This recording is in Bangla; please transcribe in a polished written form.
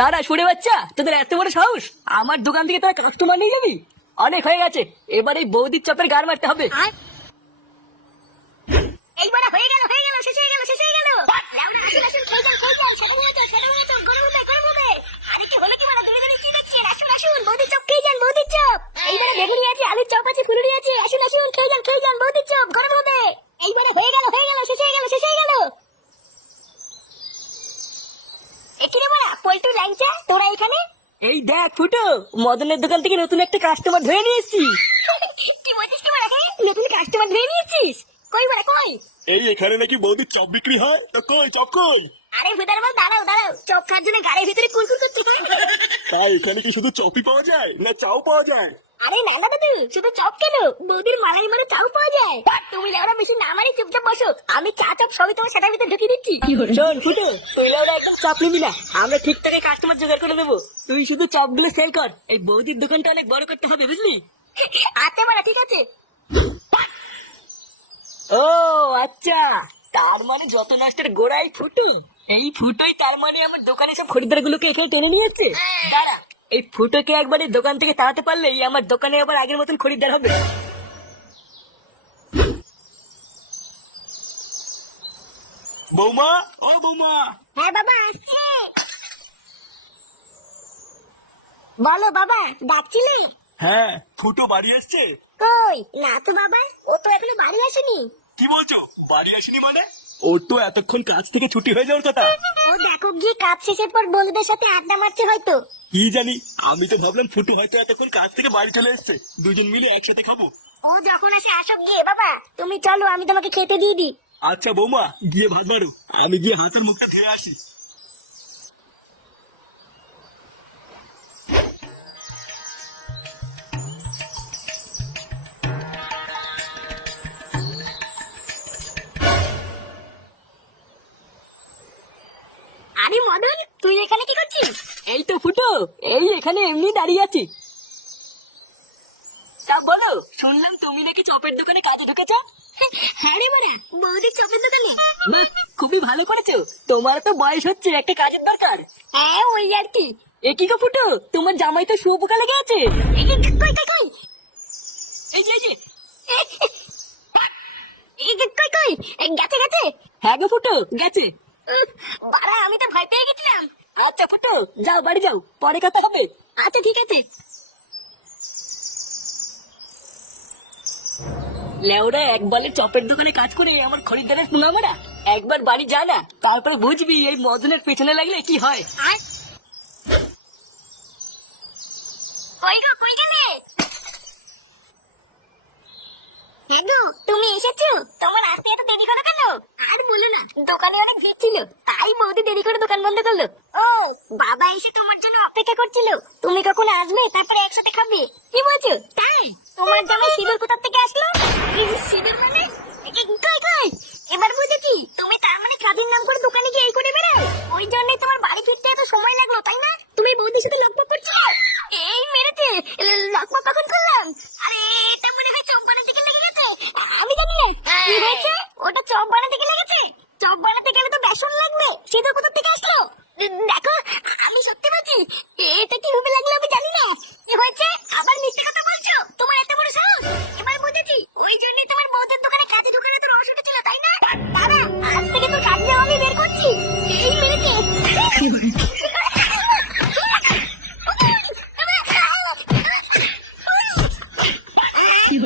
তারা শুনে বাচ্চা, তোদের এত বড় সাহস আমার দোকান থেকে তোরা কাস্টমার নিয়ে যাবি? অনেক হয়ে গেছে, এবার এই বৌদির চপের গার মারতে হবে। এইবার হয়ে গেল শেষ হয়ে গেল লাউডা আসুন আসুন খেয়ে যান সেটা নিয়ে চল গরম হবে। আরে কি হলো কি মানে তুমি কি দেখছেন? আসুন বৌদির চপ খেয়ে যান বৌদির চপ। এইবারে বেগুনি আছে, আলুর চপ আছে, ফুলুরি আছে, আসুন খেয়ে যান বৌদির চপ গরম হবে। এইবারে হয়ে গেল শেষ হয়ে গেল। এখানে বড়া পল্টু লাইনছে তোরা এখানে? এই দেখ ফুটো, মদনের দোকান থেকে নতুন একটা কাস্টমার ধরে নিয়ে এসেছি। কি বলছিস কি বড়া? নতুন কাস্টমার ধরে নিয়েছিস? কই বড়া কই? এই এখানে নাকি বৌদির চপ বিক্রি হয়, তো কই চপ কই? আরে ভেতর বল দাঁড়াও চপ খাওয়ার জন্য গাড়ির ভিতরে কুরকুর করছে। তাই এখানে কি শুধু চপই পাওয়া যায় না চাও পাওয়া যায়? আরে না দাদু, শুধু চপ কেন, বৌদির মালাই মানে চাও পাওয়া যায়। তুমি লেওরা বেশি না মারি চুপচাপ বসো, আমি চা চপ সবই তোমার সেটার ভিতরে ঢুকিয়ে দিচ্ছি। শোন ফুটো, তুই ওরা একদম চাপ নিবি না, আমরা ঠিকঠাক কাস্টমার জোগাড় করে দেবো। তুই শুধু চপগুলো সেল কর, এই বৌদির দোকানটা অনেক বড় করতে হবে, বুঝলি? আচ্ছা বড়া ঠিক আছে। ও আচ্ছা, তার মানে যত নষ্টের গোড়াই ফুটো। এই ফুটোই তার মানে আমার দোকানে সব খরিদ্দার গুলোকে এখানে টেনে নিয়েছে। দাঁড়া, এই ফুটোকে একবার এই দোকান থেকে তাড়াতে পারলেই আমার দোকানে আবার আগের মতন খরিদ্দার হবে। বৌমা, ও বৌমা। হ্যাঁ বাবা আসছে। বলো বাবা, ডাকছিলে? হ্যাঁ, ফুটো বাড়ি আসছে? কই না তো বাবা, ও তো এখনো বাড়ি আসেনি। কি বলছো, বাড়ি আসেনি মানে? ওর তো এতক্ষণ কাজ থেকে ছুটি হয়ে যাওয়ার কথা। ও দেখো গিয়ে কাজ শেষের পর বন্ধুদের সাথে আড্ডা মারছে হয়তো। কি জানি, আমি তো ভাবলাম ফুটো হয়তো এতক্ষণ কাজ থেকে বাড়ি চলে এসেছে, দুজন মিলে একসাথে খাবো। ও যখন আসে আসুক গিয়ে বাবা, তুমি চলো আমি তোমাকে খেতে দিয়ে দিই। আচ্ছা বৌমা, গিয়ে ভাত বাড়ো, আমি গিয়ে হাতের মুখটা ধুয়ে আসি। আরে মদন, তুই এখানে কি করছিস? এই তো ফুটো, এই এখানে এমনি দাঁড়িয়ে আছি। তা বলো, শুনলাম তুমি নাকি চপের দোকানে কাজে ঢুকেছ? হ্যাঁ রে বড়া, বৌদির চপের দোকানে। বাহ, খুবই ভালো করেছো। তোমার তো বয়স হচ্ছে, একটা কাজের দরকার। হ্যাঁ ওই আর কি। এ কি গো ফুটো, তোমার জামাই তো শুয়োপোকা লেগে আছে। কই এই যে কই গেছে। হ্যাঁ গো ফুটো, গেছে। বাড়া আমি তো ভয় পেয়ে গেছিলাম। আচ্ছা ফুটো, যাও বাড়ি যাও, পরে কথা হবে। আচ্ছা ঠিক আছে। লেওরা এক বলে চপের দোকানে কাজ করে আমার খরিদ্দারের পুনামারা। একবার বাড়ি যা না, তারপরে বুঝবি এই মদনের পেছনে লাগলে কি হয়। আর কই গেলে? হ্যাঁ গো, তুমি এসেছো? তোমার আসতে এত দেরি হলো কেন? আর বলো না, দোকানে অনেক ভিড় ছিল, তাই বৌদি দেরি করে দোকান বন্ধ করলো। ও বাবা এসে তোমার জন্য অপেক্ষা করছিল, তুমি কখন আসবে তারপরে একসাথে খাবে। কি বলছো তাই? তোমার জামাই সিঁদুর কোথা থেকে আসলো? সিঁদুর মানে? কই এবার বুঝেছি, তুমি তার মানে কাজের নাম করে দোকানে গিয়ে এই করে বেড়াও, ওই জন্যই তোমার বাড়ি ফিরতে এত সময় লাগলো তাই না? তুমি বৌদির সাথে লকপক করছো? এই মেরেছে। লকপক কখন করলাম? আরে এটা মনে হয় চপ বানাতে গিয়ে লেগে গেছে। আমি জানি না কি হয়েছে, ওটা চপ বানাতে গিয়ে লেগেছে। চপ বানাতে গেলে তো বেসন লাগবে, সেটা কোথা থেকে আসলো? দেখো আমি সত্যি বলছি, এটা কিভাবে লাগলো আমি জানি না। কি হয়েছে, আবার মিথ্যে কথা বলছো? তোমার এত বড় সাহস? এবার বুঝেছি, ওই জন্যই তোমার বৌদের দোকানে কাজে ঢুকানো তোর অসুবিধা ছিল তাই না? দাদা আজ থেকে তোর কাজ যাওয়া আমি বের করছি। এই মেরেছে। কি